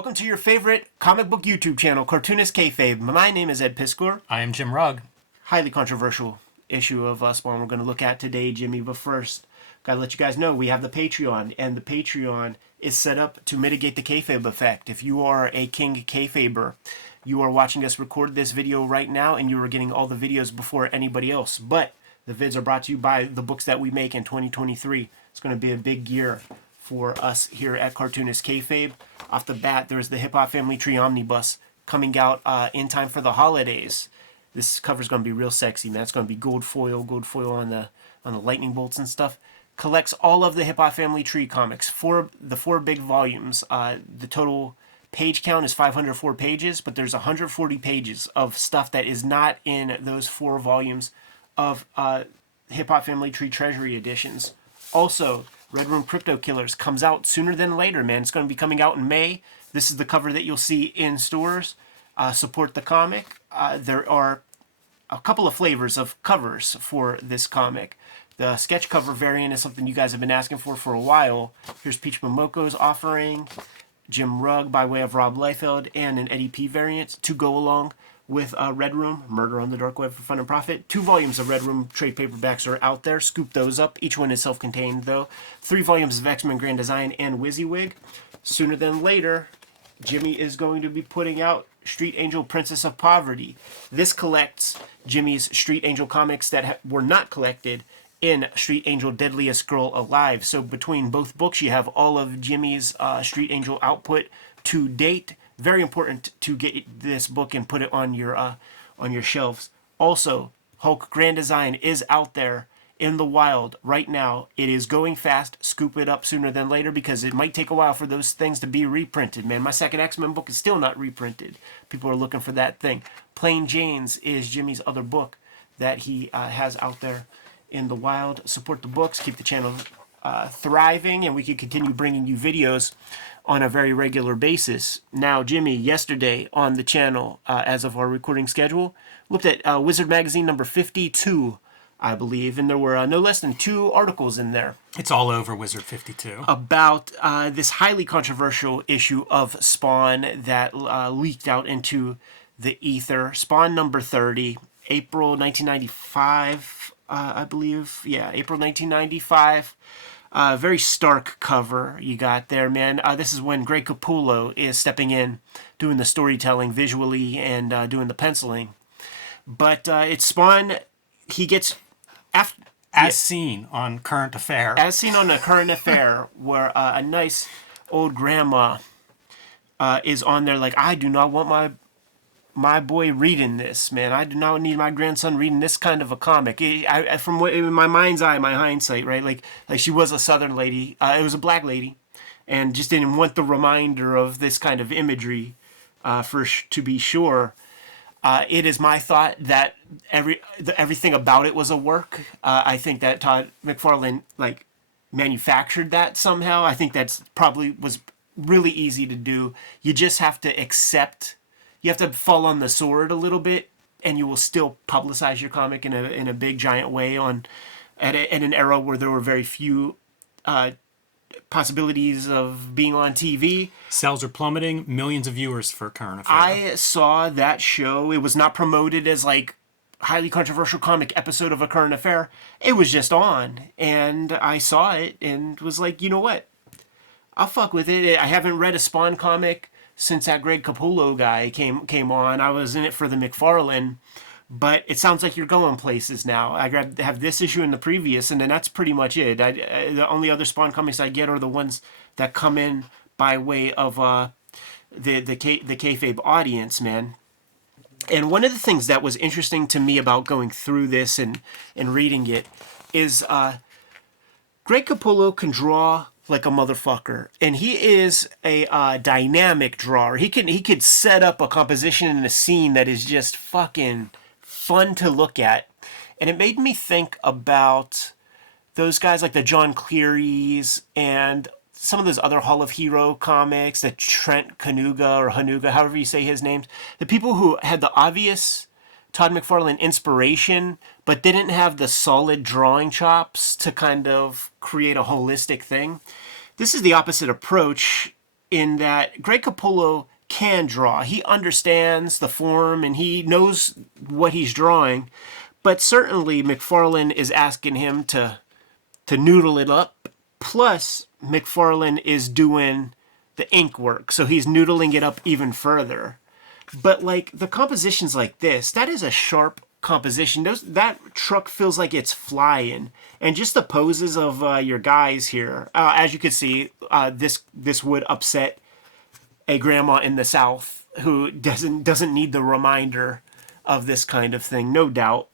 Welcome to your favorite comic book YouTube channel, Cartoonist Kayfabe. My name is Ed Piskor. I am Jim Rugg. Highly controversial issue of Spawn we're going to look at today, Jimmy. But first, gotta let you guys know we have the Patreon, and the Patreon is set up to mitigate the kayfabe effect. If you are a king kayfaber, you are watching us record this video right now, and you are getting all the videos before anybody else. But the vids are brought to you by the books that we make in 2023. It's going to be a big year for us here at Cartoonist Kayfabe. Off the bat, there's the Hip Hop Family Tree Omnibus coming out in time for the holidays. This cover's going to be real sexy, man. It's going to be gold foil on the lightning bolts and stuff. Collects all of the Hip Hop Family Tree comics for the 4 big volumes. The total page count is 504 pages, but there's 140 pages of stuff that is not in those 4 volumes of Hip Hop Family Tree Treasury editions. Also, Red Room Crypto Killers comes out sooner than later, man. It's going to be coming out in May. This is the cover that you'll see in stores. Support the comic. There are a couple of flavors of covers for this comic. The sketch cover variant is something you guys have been asking for a while. Here's Peach Momoko's offering, Jim Rugg by way of Rob Liefeld, and an Eddie P variant to go along with Red Room, Murder on the Dark Web for Fun and Profit. 2 volumes of Red Room trade paperbacks are out there. Scoop those up. Each one is self-contained, though. 3 volumes of X-Men Grand Design and WYSIWYG. Sooner than later, Jimmy is going to be putting out Street Angel Princess of Poverty. This collects Jimmy's Street Angel comics that were not collected in Street Angel Deadliest Girl Alive. So between both books, you have all of Jimmy's Street Angel output to date. Very important to get this book and put it on your shelves. Also, Hulk Grand Design is out there in the wild right now. It is going fast. Scoop it up sooner than later because it might take a while for those things to be reprinted, man. My second X-Men book is still not reprinted. People are looking for that thing. Plain Jane's is Jimmy's other book that he has out there in the wild. Support the books. Keep the channel thriving, and we can continue bringing you videos on a very regular basis. Now, Jimmy, yesterday on the channel, as of our recording schedule, looked at Wizard Magazine number 52, I believe, and there were no less than 2 articles in there. It's all over Wizard 52. About this highly controversial issue of Spawn that leaked out into the ether. Spawn number 30, April 1995, I believe. Yeah, April 1995. Very stark cover you got there, man. This is when Greg Capullo is stepping in, doing the storytelling visually and doing the penciling. But it's Spawn. He gets as seen on Current Affair. As seen on a Current Affair, where a nice old grandma is on there like, I do not want my boy reading this, man. I do not need my grandson reading this kind of a comic. From what, in my mind's eye, my hindsight, right? Like she was a Southern lady. It was a black lady, and just didn't want the reminder of this kind of imagery, to be sure. It is my thought that everything about it was a work. I think that Todd McFarlane manufactured that somehow. I think that's probably was really easy to do. You just have to accept. You have to fall on the sword a little bit, and you will still publicize your comic in a big giant way at an era where there were very few possibilities of being on TV. Sales are plummeting. Millions of viewers for Current Affair. I saw that show. It was not promoted as highly controversial comic episode of a Current Affair. It was just on, and I saw it and was like, you know what? I'll fuck with it. I haven't read a Spawn comic since that Greg Capullo guy came on. I was in it for the McFarlane, but it sounds like you're going places now. I have this issue and the previous, and then that's pretty much it. The only other Spawn comics I get are the ones that come in by way of the kayfabe audience, man. And one of the things that was interesting to me about going through this and reading it is Greg Capullo can draw like a motherfucker, and he is a dynamic drawer. He could set up a composition and a scene that is just fucking fun to look at, and it made me think about those guys like the John Clearys and some of those other Hall of Hero comics, the Trent Kanuga or Hanuga, however you say his names, the people who had the obvious Todd McFarlane inspiration, but didn't have the solid drawing chops to kind of create a holistic thing. This is the opposite approach in that Greg Capullo can draw. He understands the form and he knows what he's drawing. But certainly McFarlane is asking him to noodle it up. Plus, McFarlane is doing the ink work, so he's noodling it up even further. But like the compositions like this, that is a sharp composition. That truck feels like it's flying, and just the poses of your guys here, as you can see, this would upset a grandma in the South who doesn't need the reminder of this kind of thing, no doubt.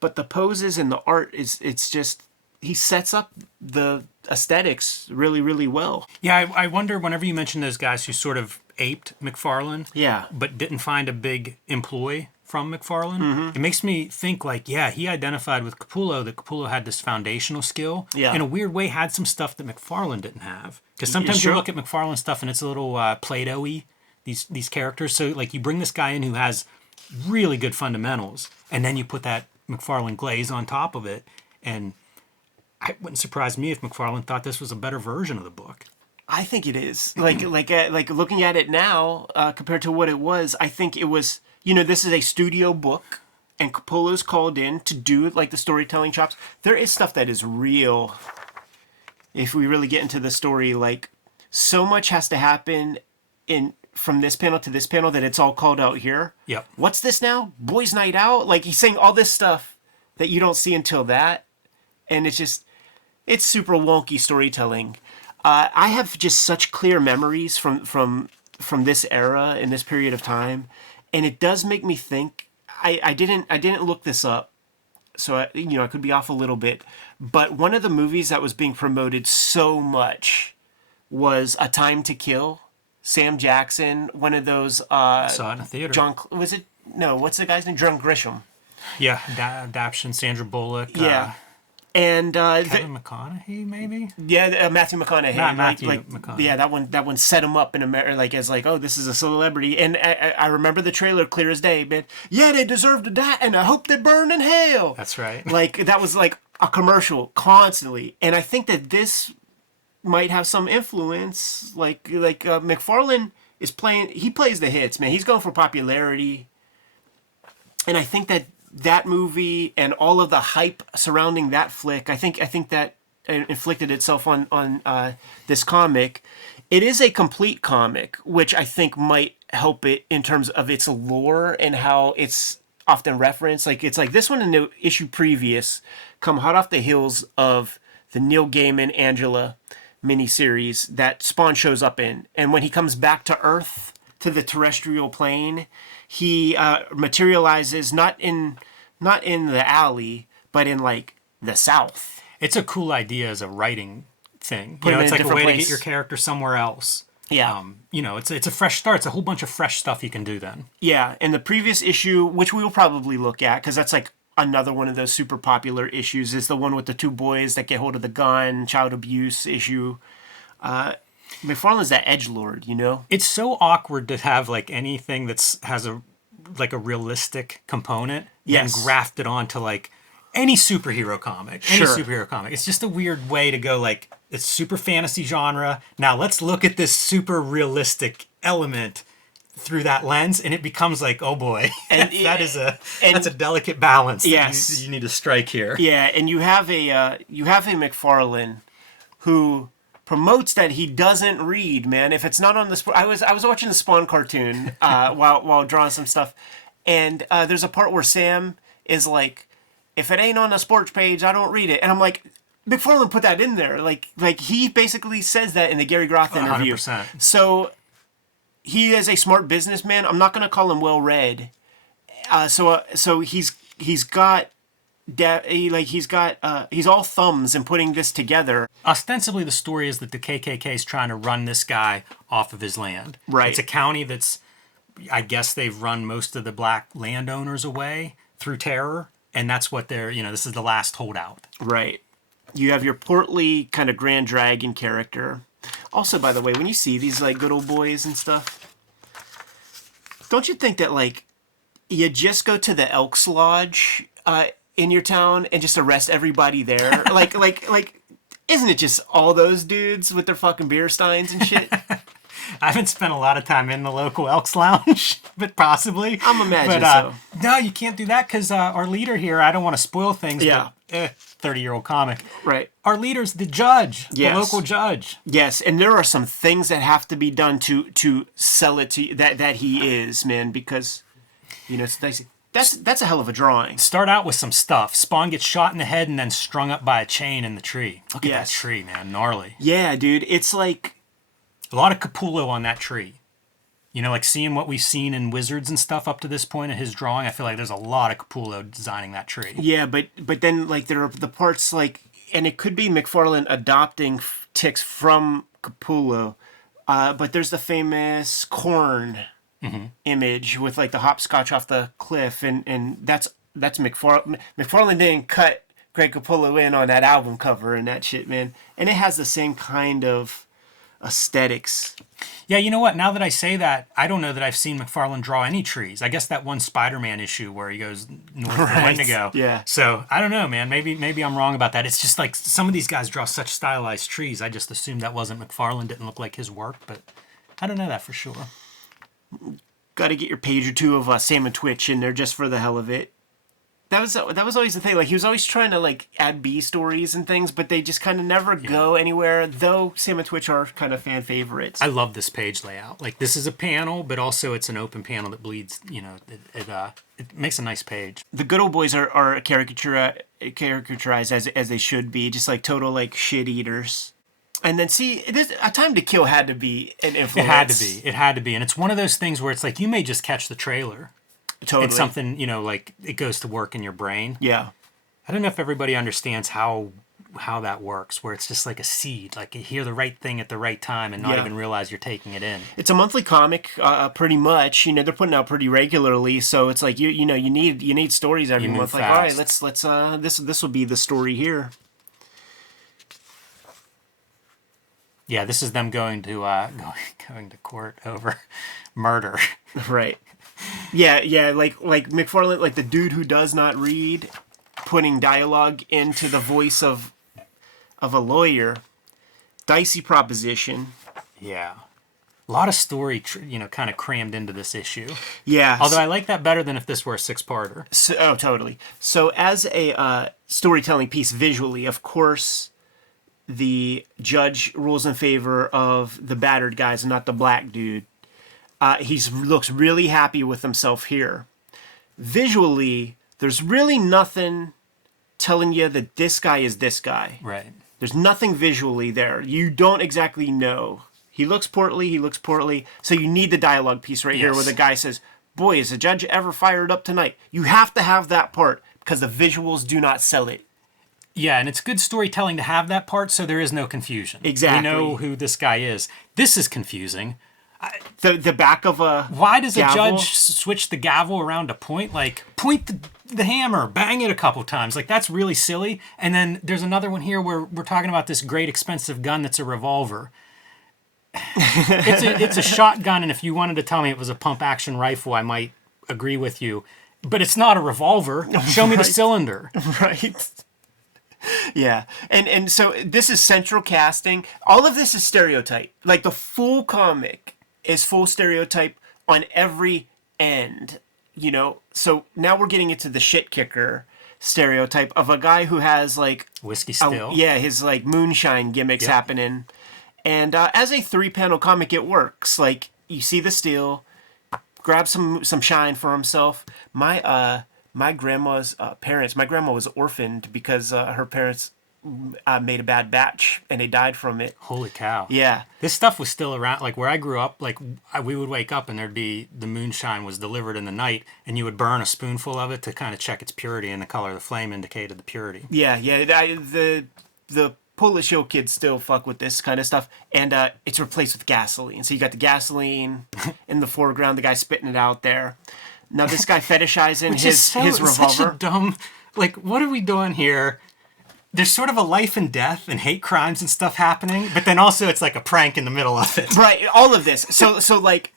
But the poses and the art it's just, he sets up the aesthetics really, really well. Yeah, I wonder whenever you mention those guys who sort of aped McFarlane, Yeah. but didn't find a big employ from McFarlane, it makes me think like, yeah, he identified with Capullo that Capullo had this foundational skill. Yeah. In a weird way, had some stuff that McFarlane didn't have. Because sometimes Sure. you look at McFarlane stuff and it's a little Play-Doh-y, these characters. So like you bring this guy in who has really good fundamentals, and then you put that McFarlane glaze on top of it, and it wouldn't surprise me if McFarlane thought this was a better version of the book. I think it is. Like looking at it now, compared to what it was, I think it was, this is a studio book, and Capullo's called in to do like the storytelling chops. There is stuff that is real. If we really get into the story, like so much has to happen from this panel to this panel that it's all called out here. Yep. What's this now? Boys' night out? Like he's saying all this stuff that you don't see until that. And it's super wonky storytelling. I have just such clear memories from this era and this period of time. And it does make me think, I didn't look this up, so I could be off a little bit. But one of the movies that was being promoted so much was A Time to Kill. Sam Jackson, one of those. Saw it in a theater. What's the guy's name? John Grisham. Yeah, adaptation, Sandra Bullock. Yeah. And Kevin McConaughey, maybe. Yeah, Matthew McConaughey. Not Matthew McConaughey. Yeah, that one set him up in America, as oh, this is a celebrity. And I remember the trailer clear as day, man. Yeah, they deserve to die, and I hope they burn in hell. That's right. Like that was like a commercial constantly, and I think that this might have some influence. Like McFarlane is playing. He plays the hits, man. He's going for popularity, and I think that movie and all of the hype surrounding that flick, I think that inflicted itself on this comic. It is a complete comic, which I think might help it in terms of its lore and how it's often referenced. Like it's like this one in the issue previous come hot off the heels of the Neil Gaiman Angela miniseries that Spawn shows up in, and when he comes back to Earth, to the terrestrial plane, he materializes not in the alley, but in like the South. It's a cool idea as a writing thing. Put him It's in a like a different way place. to get your character somewhere else. Yeah. It's a fresh start. It's a whole bunch of fresh stuff you can do then. Yeah, and the previous issue, which we will probably look at, because that's like another one of those super popular issues, is the one with the two boys that get hold of the gun, child abuse issue. McFarlane's that edgelord, It's so awkward to have like anything has a realistic component, Yes. and graft it onto like any superhero comic. It's just a weird way to go like, it's super fantasy genre. Now let's look at this super realistic element through that lens, and it becomes like, oh boy, And that's a delicate balance that Yes. you need to strike here. Yeah, and you have a McFarlane who promotes that he doesn't read, man. If it's not on the I was watching the Spawn cartoon while drawing some stuff, and there's a part where Sam is like, if it ain't on the sports page, I don't read it. And I'm like, McFarlane put that in there. Like he basically says that in the Gary Groth interview. 100%. So he is a smart businessman. I'm not going to call him well read. So he's all thumbs in putting this together. Ostensibly, the story is that the KKK is trying to run this guy off of his land. Right. It's a county that's, I guess they've run most of the black landowners away through terror, and that's what this is the last holdout. Right. You have your portly kind of Grand Dragon character. Also, by the way, when you see these like good old boys and stuff, don't you think that like you just go to the Elks Lodge in your town and just arrest everybody there? like, isn't it just all those dudes with their fucking beer steins and shit? I haven't spent a lot of time in the local Elks Lounge, but possibly. I'm imagining but, so. No, you can't do that because our leader here, I don't want to spoil things, Yeah. but 30-year-old comic. Right. Our leader's the judge, Yes. the local judge. Yes, and there are some things that have to be done to sell it to that he is, man, because it's dicey. That's a hell of a drawing. Start out with some stuff. Spawn gets shot in the head and then strung up by a chain in the tree. Look at that Yes. tree, man. Gnarly. Yeah, dude, it's like A lot of Capullo on that tree. Like seeing what we've seen in Wizards and stuff up to this point of his drawing, I feel like there's a lot of Capullo designing that tree. yeah, but then like there are the parts like, and it could be McFarlane adopting ticks from Capullo, but there's the famous corn image with like the hopscotch off the cliff, and that's McFarlane. McFarlane didn't cut Greg Capullo in on that album cover and that shit, man, and it has the same kind of aesthetics. Yeah, you know what? Now that I say that, I don't know that I've seen McFarlane draw any trees. I guess that one Spider-Man issue where he goes north of Wendigo. Yeah. So I don't know, man. Maybe I'm wrong about that. It's just like some of these guys draw such stylized trees. I just assumed that wasn't McFarlane. Didn't look like his work, but I don't know that for sure. Got to get your page or two of Sam and Twitch in there just for the hell of it. That was always the thing. Like he was always trying to like add B stories and things, but they just kind of never go anywhere. Though Sam and Twitch are kind of fan favorites. I love this page layout. Like this is a panel, but also it's an open panel that bleeds. It makes a nice page. The good old boys are caricaturized as they should be, just like total like shit eaters. And then see, A Time to Kill had to be an influence. It had to be, and it's one of those things where it's like you may just catch the trailer. Totally. It's something, like it goes to work in your brain. Yeah. I don't know if everybody understands how that works, where it's just like a seed, like you hear the right thing at the right time and not even realize you're taking it in. It's a monthly comic, pretty much. They're putting out pretty regularly, so it's like you need stories every month. Like, all right, let's this will be the story here. Yeah, this is them going to going to court over murder. Right. Yeah, like McFarlane, like the dude who does not read, putting dialogue into the voice of a lawyer. Dicey proposition. Yeah. A lot of story, kind of crammed into this issue. Yeah. Although I like that better than if this were a 6-parter. So, totally. So as a storytelling piece visually, of course, the judge rules in favor of the battered guys and not the black dude. He looks really happy with himself here. Visually, there's really nothing telling you that this guy is this guy. Right. There's nothing visually there. You don't exactly know. He looks portly. So you need the dialogue piece right here where the guy says, boy, is the judge ever fired up tonight? You have to have that part because the visuals do not sell it. Yeah, and it's good storytelling to have that part so there is no confusion. Exactly. We know who this guy is. This is confusing. The back of a Why does gavel? a judge switch the gavel around to point? Like, point the hammer, bang it a couple times. Like, that's really silly. And then there's another one here where we're talking about this great expensive gun that's a revolver. It's a shotgun, and if you wanted to tell me it was a pump-action rifle, I might agree with you. But it's not a revolver. Show me the cylinder. Right. Yeah. And so this is central casting. All of this is stereotype. Like the full comic is full stereotype on every end, So now we're getting into the shit kicker stereotype of a guy who has like Whiskey still. his like moonshine gimmicks happening. And as a 3-panel comic, it works. Like you see the still, grab some shine for himself. My grandma's parents. My grandma was orphaned because her parents made a bad batch and they died from it. Holy cow. Yeah. This stuff was still around. Like where I grew up, like we would wake up and there'd be the moonshine was delivered in the night and you would burn a spoonful of it to kind of check its purity, and the color of the flame indicated the purity. Yeah. The Polish hill kids still fuck with this kind of stuff, and it's replaced with gasoline. So you got the gasoline in the foreground, the guy spitting it out there. Now this guy fetishizing his revolver. Such a dumb, like, what are we doing here? There's sort of a life and death and hate crimes and stuff happening, but then also it's like a prank in the middle of it. Right, all of this. So what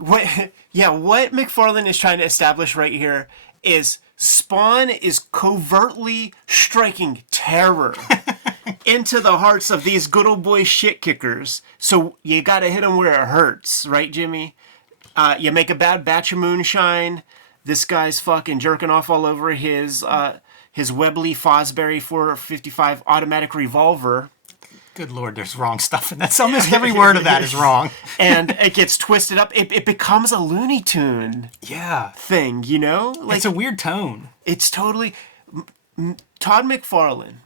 McFarlane is trying to establish right here is Spawn is covertly striking terror into the hearts of these good old boy shit kickers. So you got to hit them where it hurts, right, Jimmy? You make a bad batch of moonshine. This guy's fucking jerking off all over his Webley Fosbury 455 automatic revolver. Good Lord, there's wrong stuff in that. Almost every word of that is wrong. And it gets twisted up. It becomes a Looney Tune thing, you know? Like, it's a weird tone. It's totally... Todd McFarlane,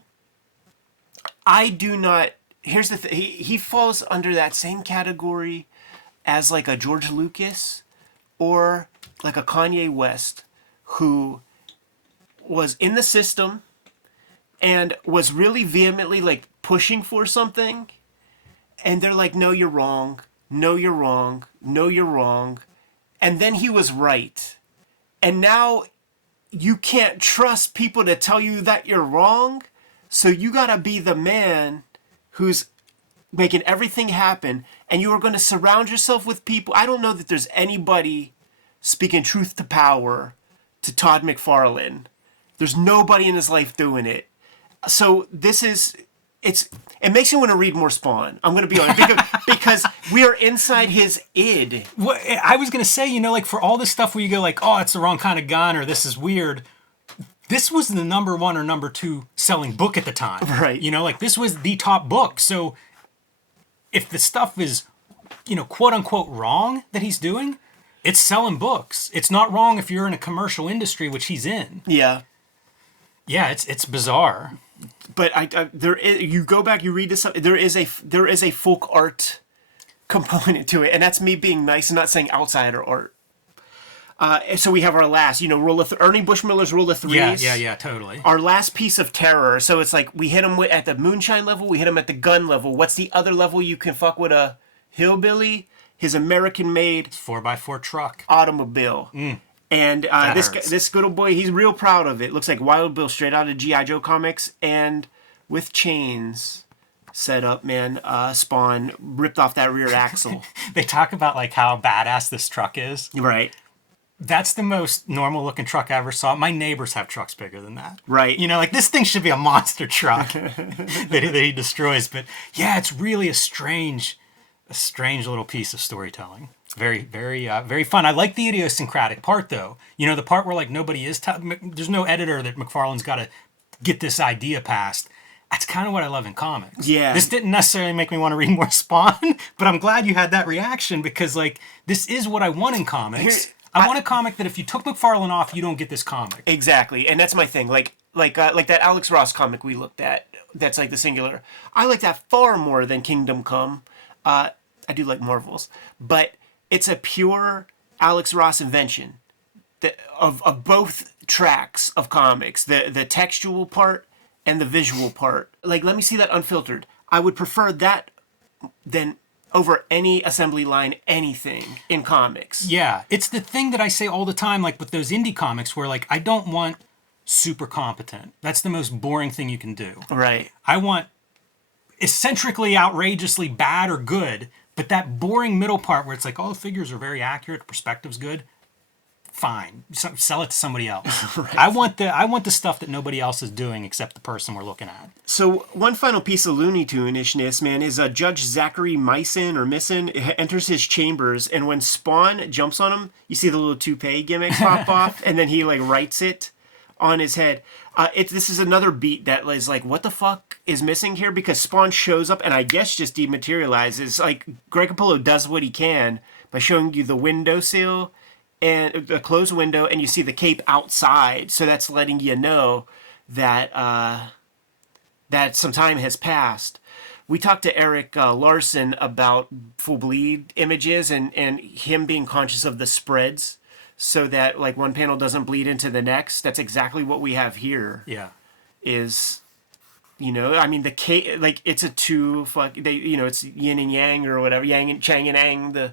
I do not... Here's the thing. He falls under that same category as like a George Lucas or like a Kanye West, who was in the system and was really vehemently like pushing for something, and they're like, no, you're wrong, no, you're wrong, no, you're wrong, and then he was right, and now you can't trust people to tell you that you're wrong, so you gotta be the man who's making everything happen, and you are going to surround yourself with people. I don't know that there's anybody speaking truth to power to Todd McFarlane. There's nobody in his life doing it. So it makes me want to read more Spawn. I'm going to be honest, because we are inside his id. Well, I was going to say, like for all this stuff where you go like, oh, it's the wrong kind of gun, or this is weird. This was the number 1 or number 2 selling book at the time. Right. Like this was the top book. So if the stuff is, quote unquote wrong that he's doing, it's selling books. It's not wrong if you're in a commercial industry, which he's in. Yeah. Yeah, it's bizarre. But you go back, you read this, there is a folk art component to it, and that's me being nice and not saying outsider art. So we have our last, rule of Ernie Bushmiller's rule of threes. Yeah, totally. Our last piece of terror. So it's like we hit him at the moonshine level, we hit him at the gun level. What's the other level you can fuck with a hillbilly? His American-made 4x4 truck automobile. And this good old boy, he's real proud of it. Looks like Wild Bill straight out of G.I. Joe comics, and with chains set up, man. Spawn ripped off that rear axle. They talk about like how badass this truck is. Right. That's the most normal looking truck I ever saw. My neighbors have trucks bigger than that. Right. Like this thing should be a monster truck that he destroys. But yeah, it's really a strange little piece of storytelling. Very, very, very fun. I like the idiosyncratic part though. The part where like nobody is, there's no editor that McFarlane's got to get this idea past. That's kind of what I love in comics. Yeah. This didn't necessarily make me want to read more Spawn, but I'm glad you had that reaction because like this is what I want in comics. I want a comic that if you took McFarlane off, you don't get this comic. Exactly, and that's my thing. Like that Alex Ross comic we looked at. That's like the singular. I like that far more than Kingdom Come. I do like Marvels, but it's a pure Alex Ross invention of both tracks of comics, the textual part and the visual part. Like, let me see that unfiltered. I would prefer that than over any assembly line anything in comics. Yeah, it's the thing that I say all the time, like with those indie comics where like I don't want super competent. That's the most boring thing you can do. Right. I want eccentrically, outrageously bad or good, but that boring middle part where it's like, oh, the figures are very accurate, the perspective's good. Fine, sell it to somebody else. Right. I want the stuff that nobody else is doing except the person we're looking at. So one final piece of Looney Tune-ishness, man, is Judge Zachary Meissen enters his chambers, and when Spawn jumps on him, you see the little toupee gimmick pop off, and then he like writes it on his head. This is another beat that is like, what the fuck is missing here? Because Spawn shows up and I guess just dematerializes. Like Greg Capullo does what he can by showing you the windowsill and a closed window, and you see the cape outside. So that's letting you know that that some time has passed. We talked to Eric Larson about full bleed images and him being conscious of the spreads so that like one panel doesn't bleed into the next. That's exactly what we have here. Yeah. Is, I mean, the cape, like it's a it's yin and yang or whatever, yang and chang and ang, the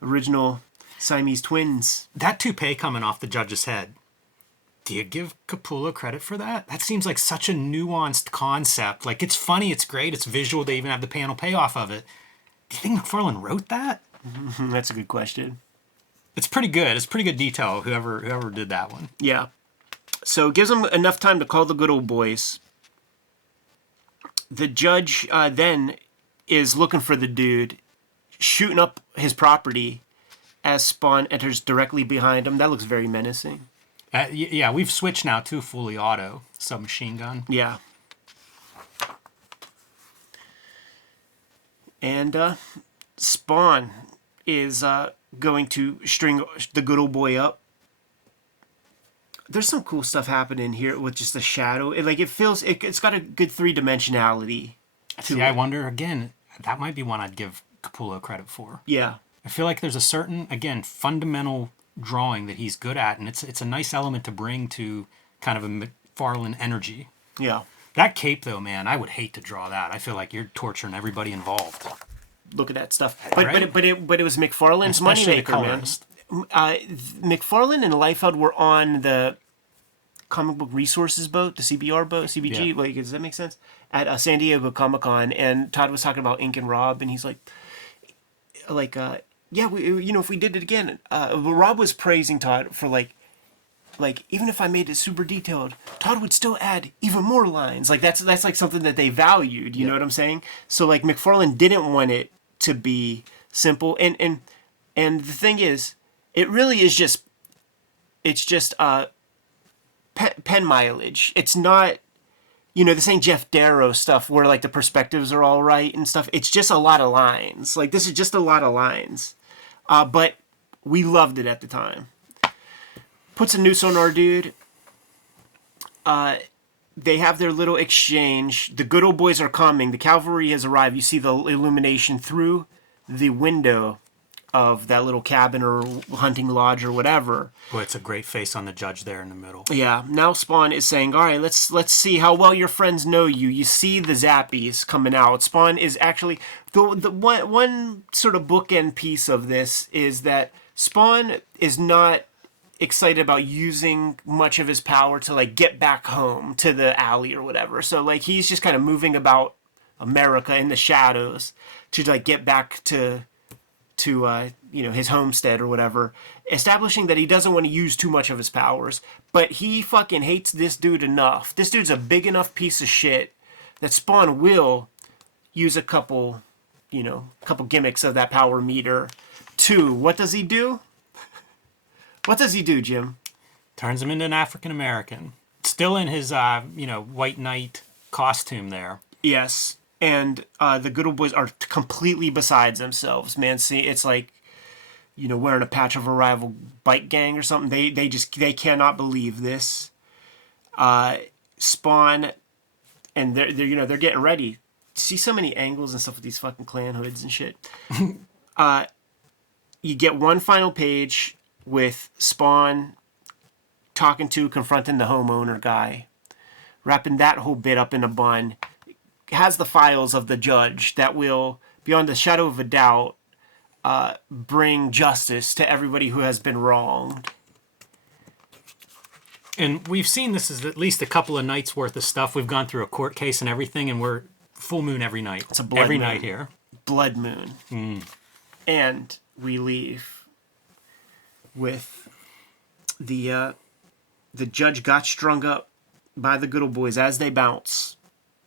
original Siamese twins. That toupee coming off the judge's head. Do you give Capullo credit for that? That seems like such a nuanced concept. Like, it's funny, it's great, it's visual, they even have the panel payoff of it. Do you think McFarlane wrote that? That's a good question. It's pretty good. It's pretty good detail, whoever did that one. Yeah. So it gives them enough time to call the good old boys. The judge then is looking for the dude, shooting up his property as Spawn enters directly behind him. That looks very menacing. Yeah, we've switched now to fully auto submachine gun. Yeah. And Spawn is going to string the good old boy up. There's some cool stuff happening here with just the shadow. It's got a good three-dimensionality to it. I wonder, again, that might be one I'd give Capullo credit for. Yeah. I feel like there's a certain, again, fundamental drawing that he's good at, and it's a nice element to bring to kind of a McFarlane energy. Yeah. That cape, though, man, I would hate to draw that. I feel like you're torturing everybody involved. Look at that stuff. But Right? but it was McFarlane's Especially the moneymaker, man. colorist. McFarlane and Liefeld were on the comic book resources boat, the CBR boat, CBG. Yeah. Like, does that make sense? At San Diego Comic-Con, and Todd was talking about Ink and Rob, and he's like, yeah, if we did it again. Rob was praising Todd for like even if I made it super detailed, Todd would still add even more lines. Like that's like something that they valued. You know what I'm saying? So like McFarlane didn't want it to be simple, and the thing is, it really is just pen mileage. It's not, this ain't Jeff Darrow stuff where like the perspectives are all right and stuff. It's just a lot of lines. Like this is just a lot of lines. But we loved it at the time. Puts a noose on our dude. They have their little exchange. The good old boys are coming. The cavalry has arrived. You see the illumination through the window of that little cabin or hunting lodge or whatever. Boy, it's a great face on the judge there in the middle. Yeah. Now Spawn is saying, all right, let's see how well your friends know you. You see the zappies coming out. Spawn is actually the one sort of bookend piece of this is that Spawn is not excited about using much of his power to like get back home to the alley or whatever. So like he's just kind of moving about America in the shadows to like get back to his homestead or whatever, establishing that he doesn't want to use too much of his powers, but he fucking hates this dude enough. This dude's a big enough piece of shit that Spawn will use a couple gimmicks of that power meter to, what does he do? What does he do, Jim? Turns him into an African American. Still in his, white knight costume there. Yes. And the good old boys are completely besides themselves, man. See, it's like, wearing a patch of a rival bike gang or something. They cannot believe this. Spawn, and they're getting ready. See so many angles and stuff with these fucking clan hoods and shit. You get one final page with Spawn confronting the homeowner guy, wrapping that whole bit up in a bun. Has the files of the judge that will, beyond the shadow of a doubt, bring justice to everybody who has been wronged. And we've seen this is at least a couple of nights worth of stuff. We've gone through a court case and everything, and we're full moon every night. It's a blood every moon. night here. Blood moon. And we leave with the judge got strung up by the good old boys as they bounce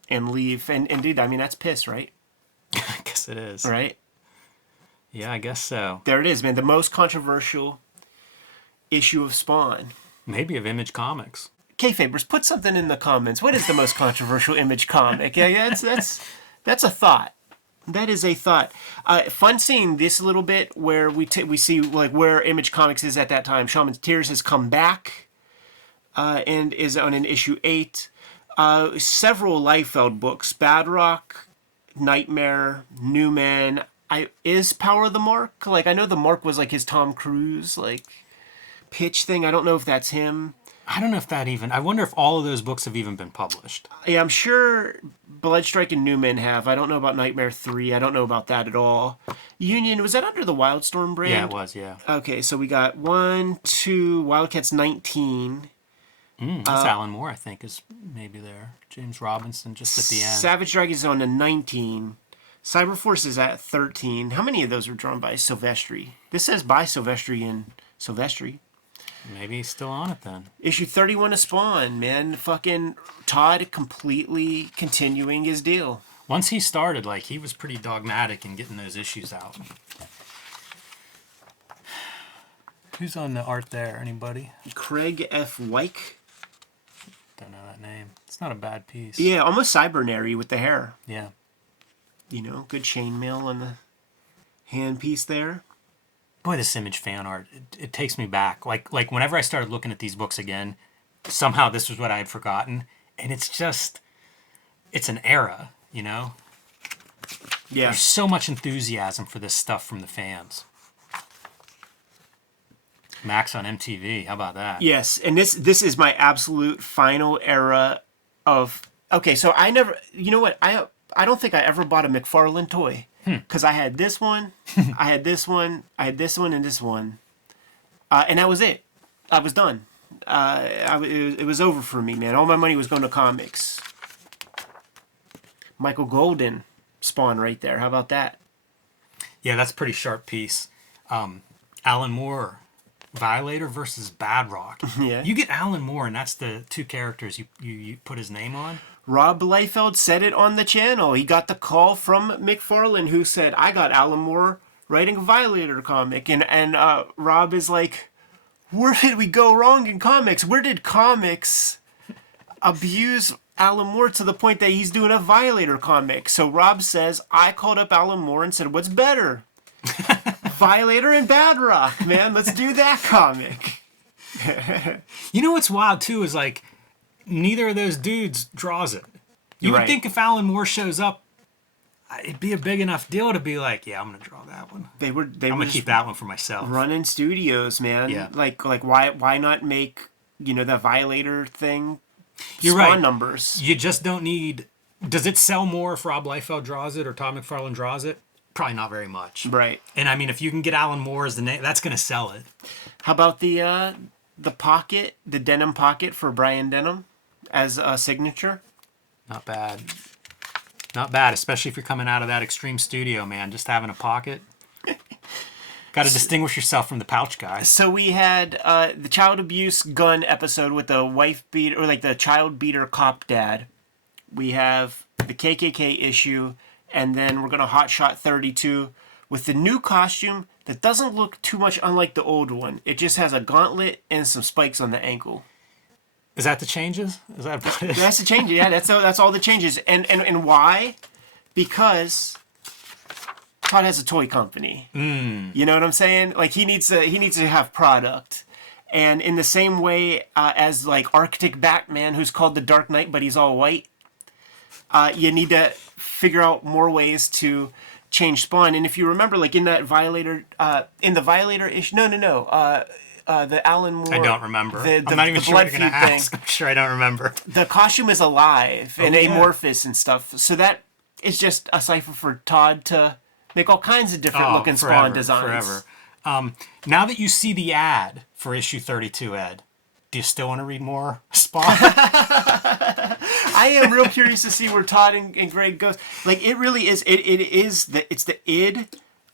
and leave. And dude, I mean, that's piss, right? I guess it is. Right? Yeah, I guess so. There it is, man. The most controversial issue of Spawn. Maybe of Image Comics. Kayfabers, put something in the comments. What is the most controversial Image comic? Yeah, that's a thought. That is a thought. Fun seeing this a little bit where we see like where Image Comics is at that time. Shaman's Tears has come back and is on an issue 8. Several Liefeld books: Badrock, Nightmare, Newman. Is Power of the Mark? Like I know the Mark was like his Tom Cruise like pitch thing. I don't know if that's him. I don't know if that even... I wonder if all of those books have even been published. Yeah, I'm sure Bloodstrike and Newman have. I don't know about Nightmare 3. I don't know about that at all. Union, was that under the Wildstorm brand? Yeah, it was, yeah. Okay, so we got 1, 2, Wildcats 19. That's Alan Moore, I think, is maybe there. James Robinson just at the end. Savage Dragon's on a 19. Cyberforce is at 13. How many of those were drawn by Silvestri? This says by Silvestri and Silvestri. Maybe he's still on it then. Issue 31 of Spawn, man. Fucking Todd completely continuing his deal. Once he started, like, he was pretty dogmatic in getting those issues out. Who's on the art there? Anybody? Craig F. Wyke. Don't know that name. It's not a bad piece. Yeah, almost cybernary with the hair. Yeah. You know, good chainmail on the handpiece there. Boy, this Image fan art, it takes me back. Like whenever I started looking at these books again, somehow this was what I had forgotten. And it's just, it's an era, you know? Yeah. There's so much enthusiasm for this stuff from the fans. Max on MTV, how about that? Yes, and this is my absolute final era of... Okay, so I never... You know what? I don't think I ever bought a McFarlane toy. Because I had this one, I had this one, I had this one, and this one. And that was it. I was done. It was over for me, man. All my money was going to comics. Michael Golden Spawn right there. How about that? Yeah, that's a pretty sharp piece. Alan Moore, Violator versus Bad Rock. Yeah. You get Alan Moore, and that's the two characters you put his name on. Rob Liefeld said it on the channel. He got the call from McFarlane, who said, I got Alan Moore writing a Violator comic. And Rob is like, where did we go wrong in comics? Where did comics abuse Alan Moore to the point that he's doing a Violator comic? So Rob says, I called up Alan Moore and said, what's better? Violator and Bad Rock, man. Let's do that comic. You know what's wild, too, is like, neither of those dudes draws it. You would think if Alan Moore shows up, it'd be a big enough deal to be like, yeah, I'm going to draw that one. They were I'm going to keep that one for myself. Running studios, man. Yeah. Like why not make, you know, that Violator thing You're Spawn right. numbers? You just don't need... Does it sell more if Rob Liefeld draws it or Todd McFarlane draws it? Probably not very much. Right. And I mean, if you can get Alan Moore as the name, that's going to sell it. How about the pocket, the denim pocket for Brian Denham as a signature? Not bad. Not bad, especially if you're coming out of that Extreme Studio, man. Just having a pocket. Got to distinguish yourself from the pouch guys. So we had the child abuse gun episode with the wife beater, or like the child beater cop dad. We have the KKK issue, and then we're going to hotshot 32 with the new costume that doesn't look too much unlike the old one. It just has a gauntlet and some spikes on the ankle. Is that the changes? Is that about it? That's the change. Yeah, that's all the changes. And why? Because Todd has a toy company. You know what I'm saying? Like he needs to have product. And in the same way as like Arctic Batman, who's called the Dark Knight, but he's all white, you need to figure out more ways to change Spawn. And if you remember, like in that Violator, in the Violator issue, the Alan Moore. I don't remember. I'm not even sure what you're going to ask. I'm sure I don't remember. The costume is alive and amorphous and stuff. So that is just a cipher for Todd to make all kinds of different looking Spawn designs. Forever. Now that you see the ad for issue 32, Ed, do you still want to read more Spawn? I am real curious to see where Todd and Greg goes. Like it really is. It's the id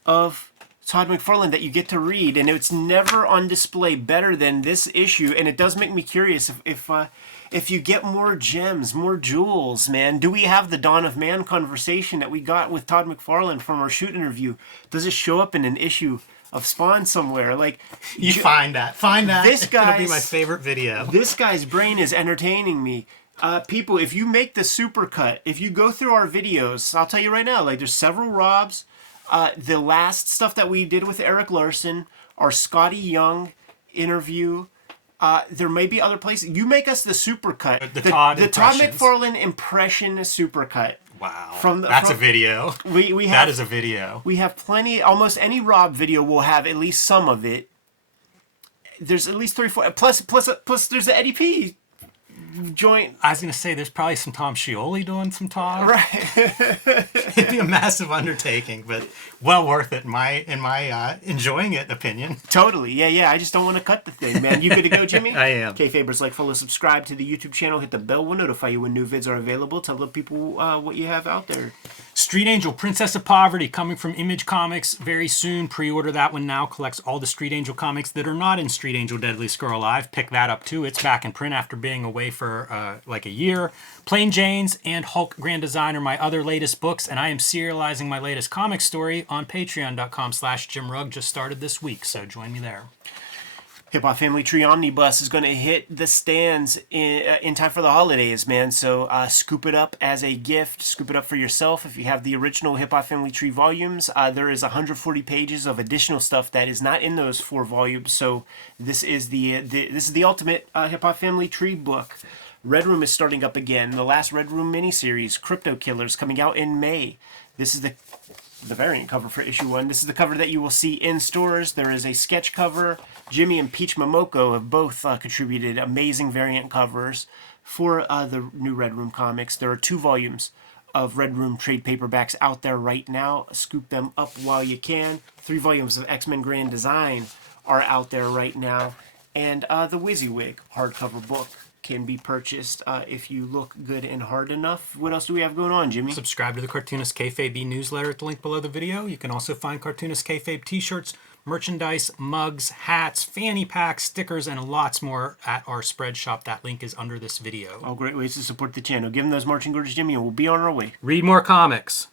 of Todd McFarlane that you get to read, and it's never on display better than this issue. And it does make me curious if you get more gems, more jewels, man. Do we have the Dawn of Man conversation that we got with Todd McFarlane from our shoot interview? Does it show up in an issue of Spawn somewhere? Like you find that. This It'll be my favorite video. This guy's brain is entertaining me. People, if you make the supercut, if you go through our videos, I'll tell you right now, like there's several Robs. The last stuff that we did with Eric Larson, our Scotty Young interview, there may be other places. You make us the supercut. The Todd McFarlane impression supercut. Wow. That's a video. That is a video. We have plenty. Almost any Rob video will have at least some of it. There's at least 3 or 4. Plus there's the Eddie P joint. I was going to say, there's probably some Tom Scioli doing some Todd. Right. It'd be a massive undertaking, but well worth it in my enjoying it opinion. Totally. Yeah. I just don't want to cut the thing, man. You good to go, Jimmy? I am. Kayfabers, like, follow, subscribe to the YouTube channel. Hit the bell. We'll notify you when new vids are available. Tell the people what you have out there. Street Angel, Princess of Poverty, coming from Image Comics very soon. Pre-order that one now. Collects all the Street Angel comics that are not in Street Angel Deadly Squirrel Alive. Pick that up too. It's back in print after being away for like a year. Plain Janes and Hulk Grand Design are my other latest books, and I am serializing my latest comic story on patreon.com/JimRugg. Just started this week, so join me there. Hip Hop Family Tree Omnibus is going to hit the stands in time for the holidays, man. So scoop it up as a gift. Scoop it up for yourself. If you have the original Hip Hop Family Tree volumes, there is 140 pages of additional stuff that is not in those 4 volumes. So this is the ultimate Hip Hop Family Tree book. Red Room is starting up again. The last Red Room miniseries, Crypto Killers, coming out in May. This is the variant cover for issue 1. This is the cover that you will see in stores. There is a sketch cover. Jimmy and Peach Momoko have both contributed amazing variant covers for the new Red Room comics. There are 2 volumes of Red Room trade paperbacks out there right now. Scoop them up while you can. 3 volumes of X-Men Grand Design are out there right now. And the WYSIWYG hardcover book can be purchased if you look good and hard enough. What else do we have going on, Jimmy? Subscribe to the Cartoonist Kayfabe newsletter at the link below the video. You can also find Cartoonist Kayfabe t-shirts, merchandise, mugs, hats, fanny packs, stickers, and lots more at our spread shop. That link is under this video. All great ways to support the channel. Give them those marching orders, Jimmy, and we'll be on our way. Read more comics.